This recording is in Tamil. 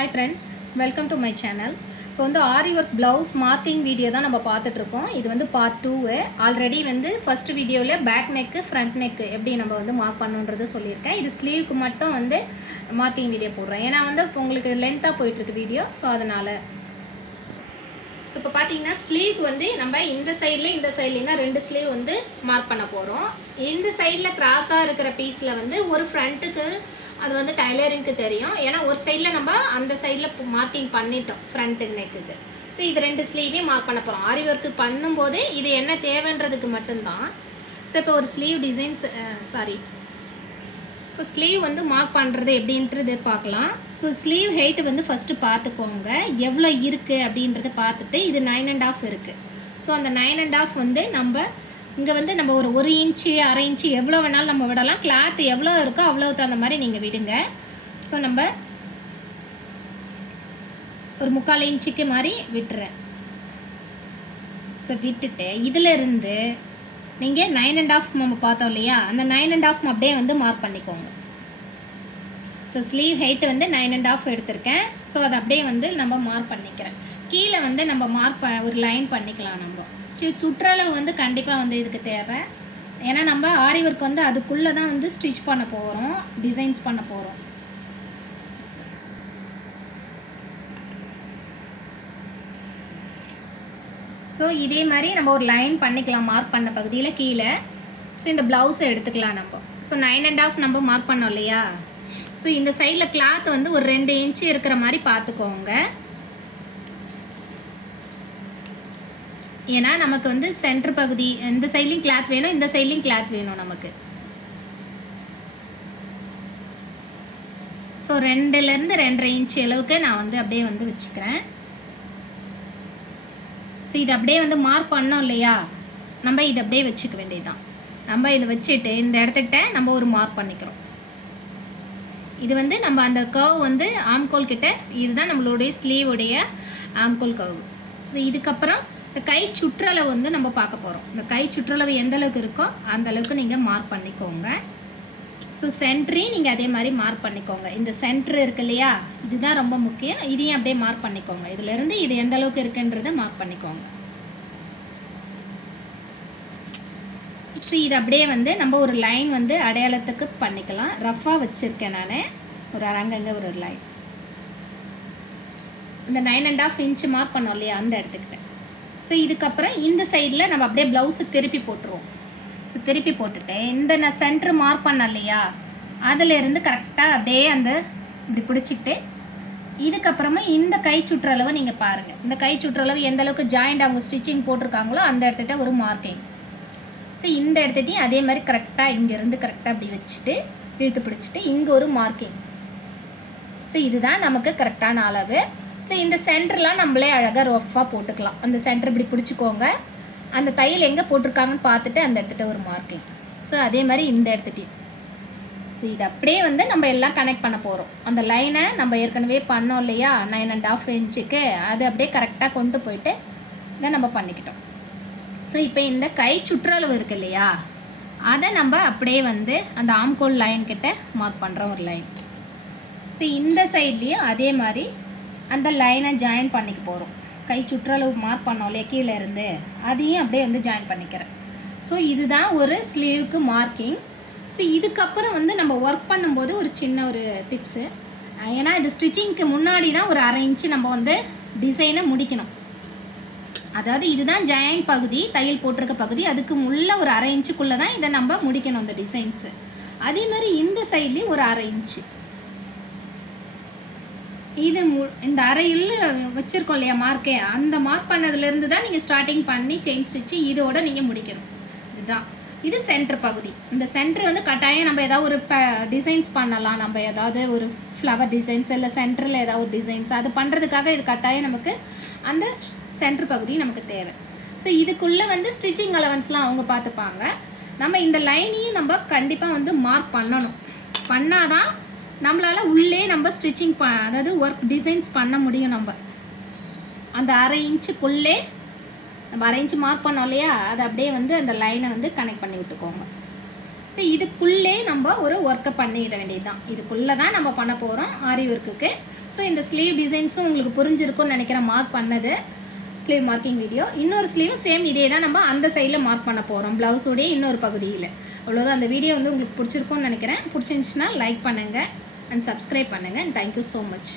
Hi friends welcome to my channel இப்போ வந்து aari work blouse marking video தான் நம்ம பார்த்துட்ருக்கோம். இது வந்து பார்ட் டூவு ஆல்ரெடி வந்து ஃபர்ஸ்ட் வீடியோவில் பேக் நெக்கு ஃப்ரண்ட் நெக்கு எப்படி நம்ம வந்து மார்க் பண்ணுன்றது சொல்லியிருக்கேன். இது ஸ்லீவுக்கு மட்டும் வந்து மார்க்கிங் வீடியோ போடுறேன். ஏன்னா வந்து உங்களுக்கு லென்த்தாக போயிட்டுருக்கு வீடியோ ஸோ அதனால். ஸோ இப்போ பார்த்தீங்கன்னா ஸ்லீவ் வந்து நம்ம இந்த சைடில் இந்த சைட்லேயும் தான் ரெண்டு ஸ்லீவ் வந்து மார்க் பண்ண போகிறோம் இந்த சைடில் கிராஸாக இருக்கிற பீஸில் வந்து ஒரு ஃப்ரண்ட்டுக்கு அது வந்து டைலரிங்க்கு தெரியும். ஏன்னா ஒரு சைடில் நம்ம அந்த சைடில் மார்க்கிங் பண்ணிட்டோம் ஃப்ரண்ட் நெக்குக்கு ஸோ இது ரெண்டு ஸ்லீவையும் மார்க் பண்ண போகிறோம் ஆரி ஒர்க்கு பண்ணும்போது இது என்ன தேவைன்றதுக்கு மட்டும்தான். ஸோ இப்போ ஒரு ஸ்லீவ் டிசைன்ஸ் சாரி இப்போ ஸ்லீவ் வந்து மார்க் பண்ணுறது எப்படின்றது பார்க்கலாம். ஸோ ஸ்லீவ் ஹைட்டு வந்து ஃபஸ்ட்டு பார்த்துக்கோங்க. எவ்வளோ இருக்குது அப்படின்றத பார்த்துட்டு இது நைன் அண்ட் ஆஃப் இருக்குது ஸோ அந்த நைன் அண்ட் ஆஃப் வந்து நம்ம இங்கே வந்து நம்ம ஒரு ஒரு இன்ச்சு அரை இன்ச்சு எவ்வளோ வேணாலும் நம்ம விடலாம். கிளாத் எவ்வளோ இருக்கோ அவ்வளோ தகுந்த மாதிரி நீங்கள் விடுங்க. ஸோ நம்ம ஒரு முக்கால் இன்ச்சுக்கு மாதிரி விட்டுறேன். ஸோ விட்டுட்டு இதிலிருந்து நீங்கள் நைன் அண்ட் ஆஃப் நம்ம பார்த்தோம் இல்லையா? அந்த நைன் அண்ட் ஆஃப் அப்படியே வந்து மார்க் பண்ணிக்கோங்க. ஸோ ஸ்லீவ் ஹைட்டு வந்து நைன் அண்ட் ஆஃப் எடுத்திருக்கேன். ஸோ அதை அப்படியே வந்து நம்ம மார்க் பண்ணிக்கிறேன். கீழே வந்து நம்ம மார்க் ப ஒரு லைன் பண்ணிக்கலாம் நம்ம. சரி சுற்றளவு வந்து கண்டிப்பாக வந்து இதுக்கு தேவை. ஏன்னா நம்ம ஆரி ஒர்க் வந்து அதுக்குள்ளே தான் வந்து ஸ்டிச் பண்ண போகிறோம் டிசைன்ஸ் பண்ண போகிறோம் ஸோ இதே மாதிரி நம்ம ஒரு லைன் பண்ணிக்கலாம் மார்க் பண்ண பகுதியில் கீழே. ஸோ இந்த ப்ளவுஸை எடுத்துக்கலாம் நம்ம. ஸோ நைன் அண்ட் ஆஃப் நம்ம மார்க் பண்ணோம் இல்லையா? ஸோ இந்த சைடில் கிளாத் வந்து ஒரு ரெண்டு இன்ச்சு இருக்கிற மாதிரி பார்த்துக்கோங்க. ஏன்னா நமக்கு வந்து சென்டர் பகுதி இந்த சைட்லேயும் கிளாத் வேணும் இந்த சைட்லேயும் கிளாத் வேணும் நமக்கு. ஸோ ரெண்டுலேருந்து ரெண்டரை இன்ச் அளவுக்கு நான் வந்து அப்படியே வந்து வச்சுக்கிறேன். ஸோ இது அப்படியே வந்து மார்க் பண்ணோம் இல்லையா? நம்ம இது அப்படியே வச்சுக்க வேண்டியதுதான். நம்ம இதை வச்சுட்டு இந்த இடத்துக்கிட்ட நம்ம ஒரு மார்க் பண்ணிக்கிறோம். இது வந்து நம்ம அந்த கர்வ் வந்து ஆம்கோல் கிட்ட இதுதான் நம்மளுடைய ஸ்லீவுடைய ஆம்கோல் கர்வ் ஸோ இதுக்கப்புறம் இந்த கை சுற்றளவு வந்து நம்ம பார்க்க போகிறோம் இந்த கை சுற்றளவு எந்த அளவுக்கு இருக்கோ அந்த அளவுக்கு நீங்கள் மார்க் பண்ணிக்கோங்க. ஸோ சென்ட்ரையும் நீங்கள் அதே மாதிரி மார்க் பண்ணிக்கோங்க. இந்த சென்ட்ரு இருக்கு இல்லையா? இதுதான் ரொம்ப முக்கியம். இதையும் அப்படியே மார்க் பண்ணிக்கோங்க. இதுலேருந்து இது எந்த அளவுக்கு இருக்குன்றதை மார்க் பண்ணிக்கோங்க. ஸோ இது அப்படியே வந்து நம்ம ஒரு லைன் வந்து அடையாளத்துக்கு பண்ணிக்கலாம். ரஃபாக வச்சுருக்கேன் நான். ஒரு அரங்கங்க ஒரு லைன் இந்த nine and half inch mark பண்ணோம் இல்லையா? அந்த இடத்துக்கிட்ட. ஸோ இதுக்கப்புறம் இந்த சைடில் நம்ம அப்படியே ப்ளவுஸு திருப்பி போட்டுருவோம். ஸோ திருப்பி போட்டுட்டு இந்த நான் சென்ட்ரு மார்க் பண்ண இல்லையா? அதிலேருந்து கரெக்டாக அப்படியே அந்த இப்படி பிடிச்சிக்கிட்டு இதுக்கப்புறமா இந்த கை சுற்றளவை நீங்கள் பாருங்கள் இந்த கை சுற்றளவு எந்த அளவுக்கு ஜாயிண்ட் அவங்க ஸ்டிச்சிங் போட்டிருக்காங்களோ அந்த இடத்துட்ட ஒரு மார்க்கிங் ஸோ இந்த இடத்துட்டையும் அதே மாதிரி கரெக்டாக இங்கேருந்து கரெக்டாக அப்படி வச்சுட்டு இழுத்து பிடிச்சிட்டு இங்கே ஒரு மார்க்கிங் ஸோ இதுதான் நமக்கு கரெக்டான அளவு. ஸோ இந்த சென்டர்லாம் நம்மளே அழகாக ரஃப்பாக போட்டுக்கலாம். அந்த சென்டர் இப்படி பிடிச்சிக்கோங்க. அந்த தையல் எங்கே போட்டிருக்காங்கன்னு பார்த்துட்டு அந்த இடத்துட்ட ஒரு மார்க்கிங் ஸோ அதே மாதிரி இந்த இடத்துட்டையும். ஸோ இது அப்படியே வந்து நம்ம எல்லாம் கனெக்ட் பண்ண போகிறோம் அந்த லைனை நம்ம ஏற்கனவே பண்ணோம் இல்லையா? நைன் அண்ட் ஆஃப் இன்ச்சுக்கு அது அப்படியே கரெக்டாக கொண்டு போயிட்டு இதை நம்ம பண்ணிக்கிட்டோம். ஸோ இப்போ இந்த கை சுற்றளவு இருக்கு இல்லையா? அதை நம்ம அப்படியே வந்து அந்த ஆம்கோல் லைன்கிட்ட மார்க் பண்ணுறோம் ஒரு லைன் ஸோ இந்த சைட்லேயும் அதே மாதிரி அந்த லைனை ஜாயின் பண்ணிக்க போகிறோம் கை சுற்றளவு மார்க் பண்ணோம் இல்லையா கீழே இருந்து. அதையும் அப்படியே வந்து ஜாயின் பண்ணிக்கிறேன். ஸோ இதுதான் ஒரு ஸ்லீவுக்கு மார்க்கிங் ஸோ இதுக்கப்புறம் வந்து நம்ம ஒர்க் பண்ணும்போது ஒரு சின்ன ஒரு டிப்ஸு ஏன்னா இது ஸ்டிச்சிங்க்கு முன்னாடி தான் ஒரு அரை இன்ச்சு நம்ம வந்து டிசைனை முடிக்கணும். அதாவது இதுதான் ஜாயின் பகுதி தையல் போட்டிருக்க பகுதி. அதுக்கு உள்ள ஒரு அரை இன்ச்சுக்குள்ளே தான் இதை நம்ம முடிக்கணும் இந்த டிசைன்ஸு அதே மாதிரி இந்த சைட்லேயும் ஒரு அரை இன்ச்சு இது மு இந்த அறையில் வச்சுருக்கோம் இல்லையா மார்க்கே அந்த மார்க் பண்ணதுலேருந்து தான் நீங்கள் ஸ்டார்டிங் பண்ணி செயின் ஸ்டிச்சு இதோட நீங்கள் முடிக்கணும். இதுதான். இது சென்டர் பகுதி. இந்த சென்டர் வந்து கட்டாயம் நம்ம ஏதாவது ஒரு ப டிசைன்ஸ் பண்ணலாம். நம்ம ஏதாவது ஒரு ஃப்ளவர் டிசைன்ஸ் இல்லை சென்டரில் ஏதாவது ஒரு டிசைன்ஸ் அது பண்ணுறதுக்காக இது கட்டாயம் நமக்கு அந்த சென்டர் பகுதி நமக்கு தேவை. ஸோ இதுக்குள்ளே வந்து ஸ்டிச்சிங் அலவன்ஸ்லாம் அவங்க பார்த்துப்பாங்க. நம்ம இந்த லைனையும் நம்ம கண்டிப்பாக வந்து மார்க் பண்ணணும். பண்ணாதான் நம்மளால் உள்ளே நம்ம ஸ்டிச்சிங் ப அதாவது ஒர்க் டிசைன்ஸ் பண்ண முடியும் நம்ம. அந்த அரை இன்ச்சுக்குள்ளே நம்ம அரை இன்ச்சு மார்க் பண்ணோம் இல்லையா? அதை அப்படியே வந்து அந்த லைனை வந்து கனெக்ட் பண்ணி விட்டுக்கோங்க. ஸோ இதுக்குள்ளே நம்ம ஒரு ஒர்க்கை பண்ணிட வேண்டியது தான் இதுக்குள்ளே தான் நம்ம பண்ண போகிறோம் ஆரி ஒர்க்குக்கு ஸோ இந்த ஸ்லீவ் டிசைன்ஸும் உங்களுக்கு புரிஞ்சிருக்கும்னு நினைக்கிறேன் மார்க் பண்ணது. ஸ்லீவ் மார்க்கிங் வீடியோ இன்னொரு ஸ்லீவும் சேம் இதே தான் நம்ம அந்த சைடில் மார்க் பண்ண போகிறோம் ப்ளவுஸோடைய இன்னொரு பகுதியில். அவ்வளோதான் அந்த வீடியோ வந்து உங்களுக்கு பிடிச்சிருக்கும்னு நினைக்கிறேன். பிடிச்சிருந்துச்சுன்னா லைக் பண்ணுங்கள் அண்ட் சப்ஸ்கிரைப் பண்ணுங்கள் and thank you so much